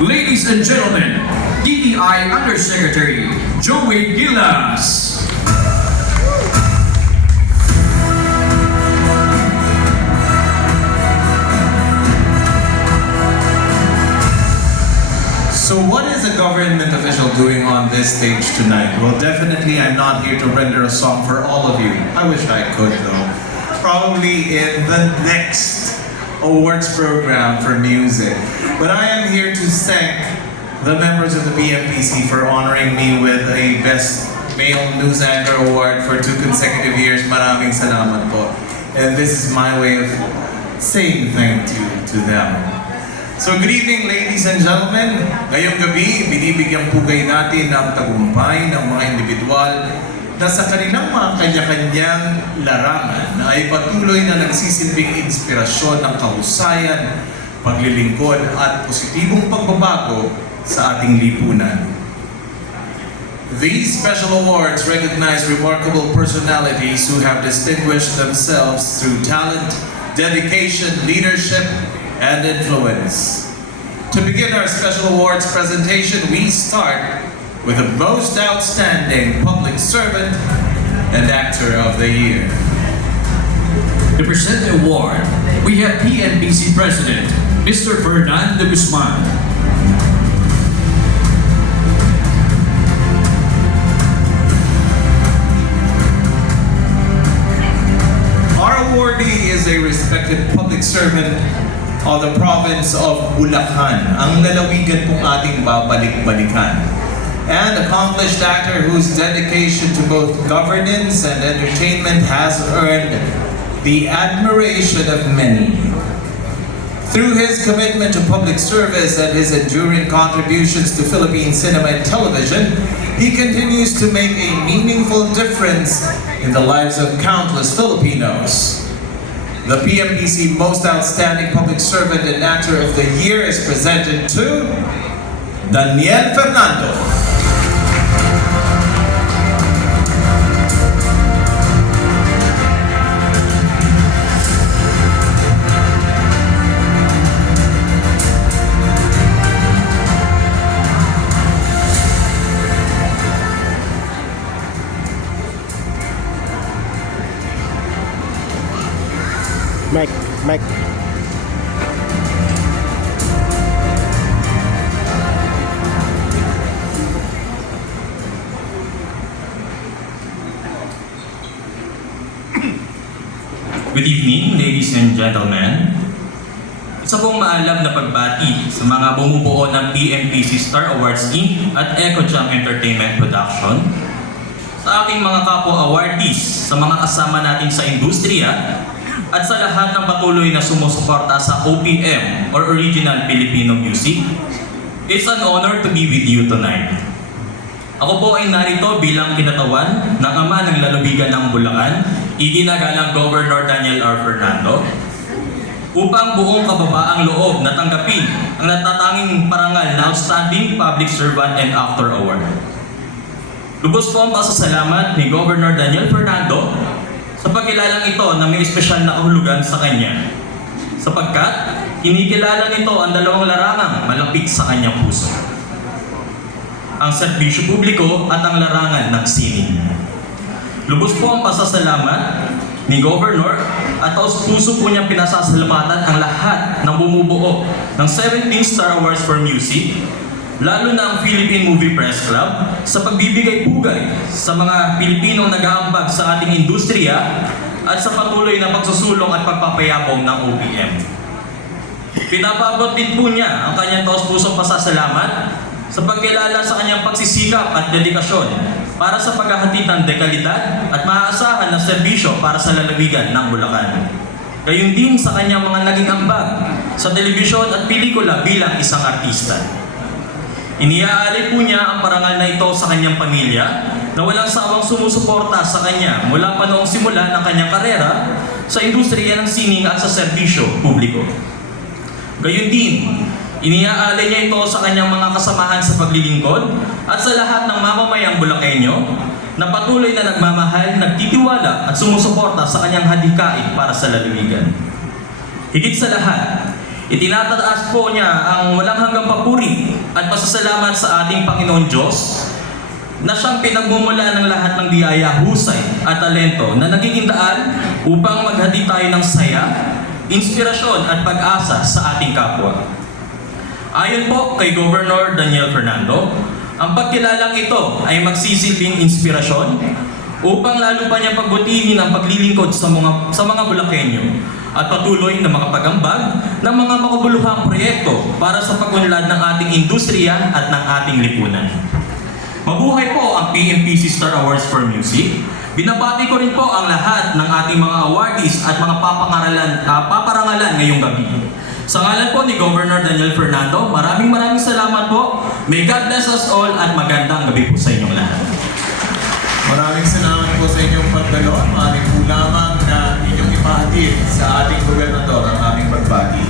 ladies and gentlemen, DTI Undersecretary Joey Gilas. So what is a government official doing on this stage tonight? Well, definitely I'm not here to render a song for all of you. I wish I could though. Probably in the next awards program for music. But I am here to thank the members of the PMPC for honoring me with a Best Male News Anchor Award for 2 consecutive years. Maraming salamat po. And this is my way of saying thank you to them. So good evening ladies and gentlemen. Ngayong gabi, binibigyang pugay natin ang tagumpay ng mga individual na sa kanilang mga kanya-kanyang larangan na ay patuloy na nagsisilbing inspirasyon ng kahusayan, paglilingkod at positibong pagbabago sa ating lipunan. These special awards recognize remarkable personalities who have distinguished themselves through talent, dedication, leadership, and influence. To begin our special awards presentation, we start with the Most Outstanding Public Servant and Actor of the Year. To present the award, we have PNPC President, Mr. Fernando Guzman. Our awardee is a respected public servant of the province of Bulacan, ang lalawigan pong ating babalik-balikan. And accomplished actor whose dedication to both governance and entertainment has earned the admiration of many. Through his commitment to public service and his enduring contributions to Philippine cinema and television, he continues to make a meaningful difference in the lives of countless Filipinos. The PMPC Most Outstanding Public Servant and Actor of the Year is presented to Daniel Fernando. Mike. Good evening, ladies and gentlemen. Isa pong maalam na pagbati sa mga bumubuo ng PMPC Star Awards Inc. at EcoJam Entertainment Production, sa aking mga kapwa awardees, sa mga kasama natin sa industriya, at sa lahat ng patuloy na sumusuporta sa OPM or Original Filipino Music. It's an honor to be with you tonight. Ako po ay narito bilang kinatawan ng ama ng lalawigan ng Bulacan, iginagalang Governor Daniel R. Fernando, upang buong kababaang loob na tanggapin ang natatanging parangal na Outstanding Public Servant and Actor Award. Lubos po ang pasasalamat ni Governor Daniel Fernando sa pagkilalang ito na may espesyal na kahulugan sa kanya, sapagkat kinikilala nito ang dalawang larangang malapit sa kanyang puso: ang serbisyo publiko at ang larangan ng sining. Lubos po ang pasasalamat ni Governor at taos-puso po niyang pinasasalamatan ang lahat ng bumubuo ng 17 Star Awards for Music, lalo na ang Philippine Movie Press Club, sa pagbibigay pugay sa mga Pilipinong nag-aambag sa ating industriya at sa patuloy na pagsusulong at pagpapayabong ng OPM. Pinapabot din po niya ang kanyang taos-pusong pasasalamat sa pagkilala sa kanyang pagsisikap at dedikasyon para sa paghahatid ng dekalidad at maaasahan na serbisyo para sa lalawigan ng Bulacan. Gayon din sa kanyang mga naging ambag sa telebisyon at pelikula bilang isang artista. Iniaalay po niya ang parangal na ito sa kanyang pamilya na walang sawang sumusuporta sa kanya mula pa noong simula ng kanyang karera sa industriya ng sining at sa serbisyo publiko. Gayon din, iniaalay niya ito sa kanyang mga kasamahan sa paglilingkod at sa lahat ng mamamayang Bulakenyo na patuloy na nagmamahal, nagtitiwala at sumusuporta sa kanyang hadikain para sa lalawigan. Higit sa lahat, itinatataas po niya ang walang hanggang papuri pasasalamat sa ating Panginoon Diyos na siyang pinagmumula ng lahat ng biyaya, husay at talento na nagiging daan upang maghatid tayo ng saya, inspirasyon at pag-asa sa ating kapwa. Ayon po kay Governor Daniel Fernando, ang pagkilalang ito ay magsisilbing inspirasyon upang lalo pa niya pagbutihin ang paglilingkod sa mga Bulakenyo at patuloy na makapagambag ng mga makabuluhang proyekto para sa pagunlad ng ating industriya at ng ating lipunan. Mabuhay po ang PMPC Star Awards for Music. Binabati ko rin po ang lahat ng ating mga awardees at mga paparangalan ngayong gabi. Sa ngalan po ni Governor Daniel Fernando, maraming salamat po. May God bless us all at magandang gabi po sa inyong lahat. Maraming salamat po sa inyong pagdalo. Maaari po lamang na inyong ipahatid sa ating gobernador ang aming pagbati.